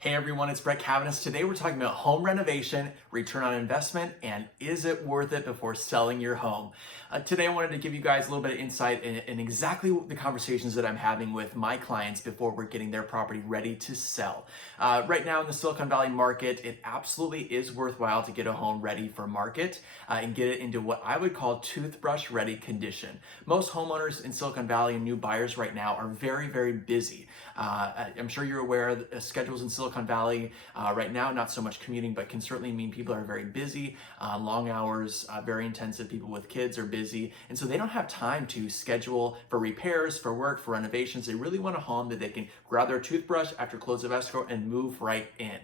Hey everyone, it's Brett Caviness. Today we're talking about home renovation, return on investment, and is it worth it before selling your home? Today I wanted to give you guys a little bit of insight in exactly the conversations that I'm having with my clients before we're getting their property ready to sell. Right now in the Silicon Valley market, it absolutely is worthwhile to get a home ready for market and get it into what I would call toothbrush ready condition. Most homeowners in Silicon Valley and new buyers right now are very, very busy. I'm sure you're aware the schedules in Silicon Valley right now, not so much commuting, but can certainly mean people are very busy, long hours, very intensive. People with kids are busy. And so they don't have time to schedule for repairs, for work, for renovations. They really want a home that they can grab their toothbrush after close of escrow and move right in.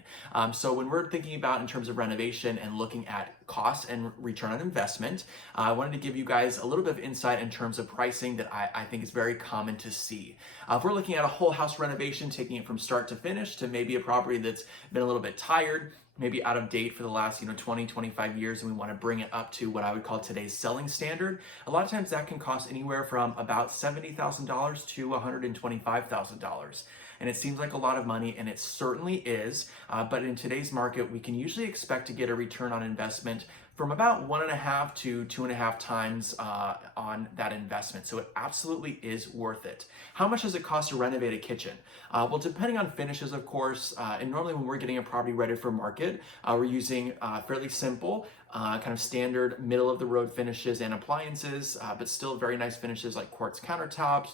So when we're thinking about in terms of renovation and looking at cost and return on investment, I wanted to give you guys a little bit of insight in terms of pricing that I think is very common to see. If we're looking at a whole house renovation, taking it from start to finish to maybe a property that's been a little bit tired, maybe out of date for the last 20, 25 years, and we want to bring it up to what I would call today's selling standard, a lot of times that can cost anywhere from about $70,000 to $125,000. And it seems like a lot of money, and it certainly is, but in today's market, we can usually expect to get a return on investment from about 1.5 to 2.5 times on that investment. So it absolutely is worth it. How much does it cost to renovate a kitchen? Well, depending on finishes, of course, and normally when we're getting a property ready for market, we're using fairly simple, kind of standard middle of the road finishes and appliances, but still very nice finishes like quartz countertops,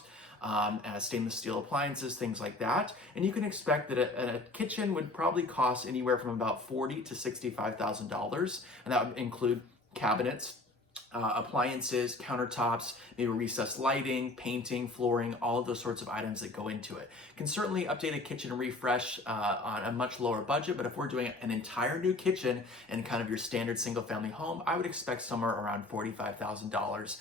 stainless steel appliances, things like that. And you can expect that a kitchen would probably cost anywhere from about $40,000 to $65,000, and that would include cabinets, appliances, countertops, maybe recessed lighting, painting, flooring, all of those sorts of items that go into it. Can certainly update a kitchen and refresh on a much lower budget, but if we're doing an entire new kitchen and kind of your standard single family home, I would expect somewhere around $45,000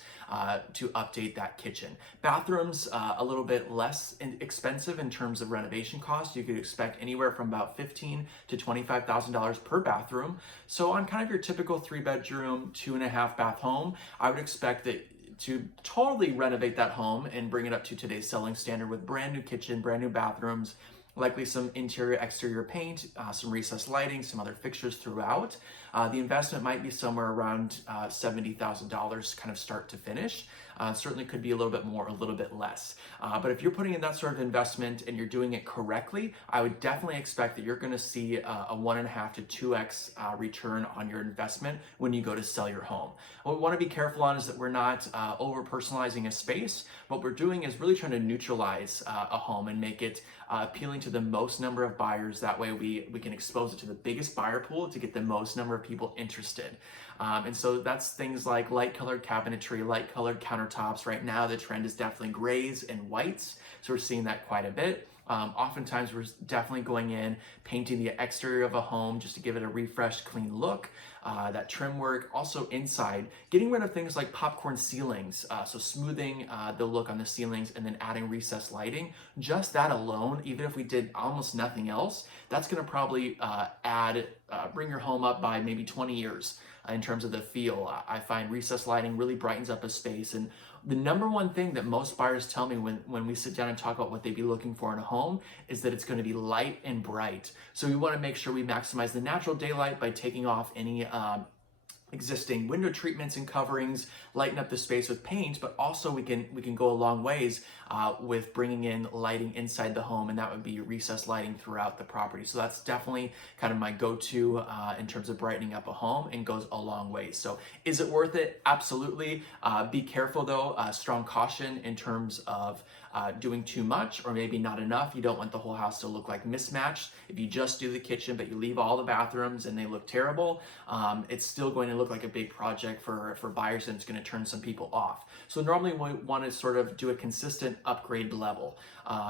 to update that kitchen. Bathrooms, a little bit less expensive in terms of renovation costs. You could expect anywhere from about $15,000 to $25,000 per bathroom. So on kind of your typical 3-bedroom, 2.5 bath home, I would expect that to totally renovate that home and bring it up to today's selling standard with brand new kitchen, brand new bathrooms, likely some interior, exterior paint, some recessed lighting, some other fixtures throughout. The investment might be somewhere around $70,000 kind of start to finish. Certainly could be a little bit more, a little bit less. But if you're putting in that sort of investment and you're doing it correctly, I would definitely expect that you're going to see a 1.5 to 2x return on your investment when you go to sell your home. What we want to be careful on is that we're not over personalizing a space. What we're doing is really trying to neutralize a home and make it appealing to the most number of buyers. That way we can expose it to the biggest buyer pool to get the most number of people interested. And so that's things like light colored cabinetry, light colored countertops. Right now the trend is definitely grays and whites, so we're seeing that quite a bit. Oftentimes we're definitely going in, painting the exterior of a home just to give it a refreshed, clean look. That trim work, also inside, getting rid of things like popcorn ceilings, so smoothing the look on the ceilings and then adding recessed lighting. Just that alone, even if we did almost nothing else, that's going to probably bring your home up by maybe 20 years. In terms of the feel, I find recessed lighting really brightens up a space. And the number one thing that most buyers tell me when we sit down and talk about what they'd be looking for in a home is that it's going to be light and bright. So we want to make sure we maximize the natural daylight by taking off any existing window treatments and coverings, lighten up the space with paint, but also we can go a long ways with bringing in lighting inside the home, and that would be recessed lighting throughout the property. So that's definitely kind of my go-to in terms of brightening up a home, and goes a long way. So is it worth it? Absolutely. Be careful though, strong caution in terms of doing too much or maybe not enough. You don't want the whole house to look like mismatched. If you just do the kitchen but you leave all the bathrooms and they look terrible, it's still going to look like a big project for buyers, and it's going to turn some people off. So normally we want to sort of do a consistent upgrade level.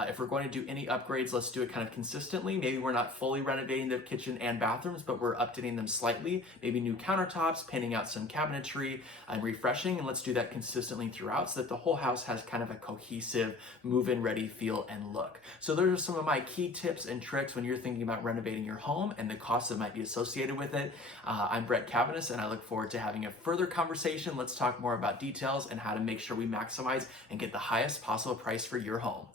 If we're going to do any upgrades, let's do it kind of consistently. Maybe we're not fully renovating the kitchen and bathrooms, but we're updating them slightly. Maybe new countertops, painting out some cabinetry, and refreshing. And let's do that consistently throughout so that the whole house has kind of a cohesive, move-in ready feel and look. So those are some of my key tips and tricks when you're thinking about renovating your home and the costs that might be associated with it. I'm Brett Caviness, and I look forward to having a further conversation. Let's talk more about details and how to make sure we maximize and get the highest possible price for your home.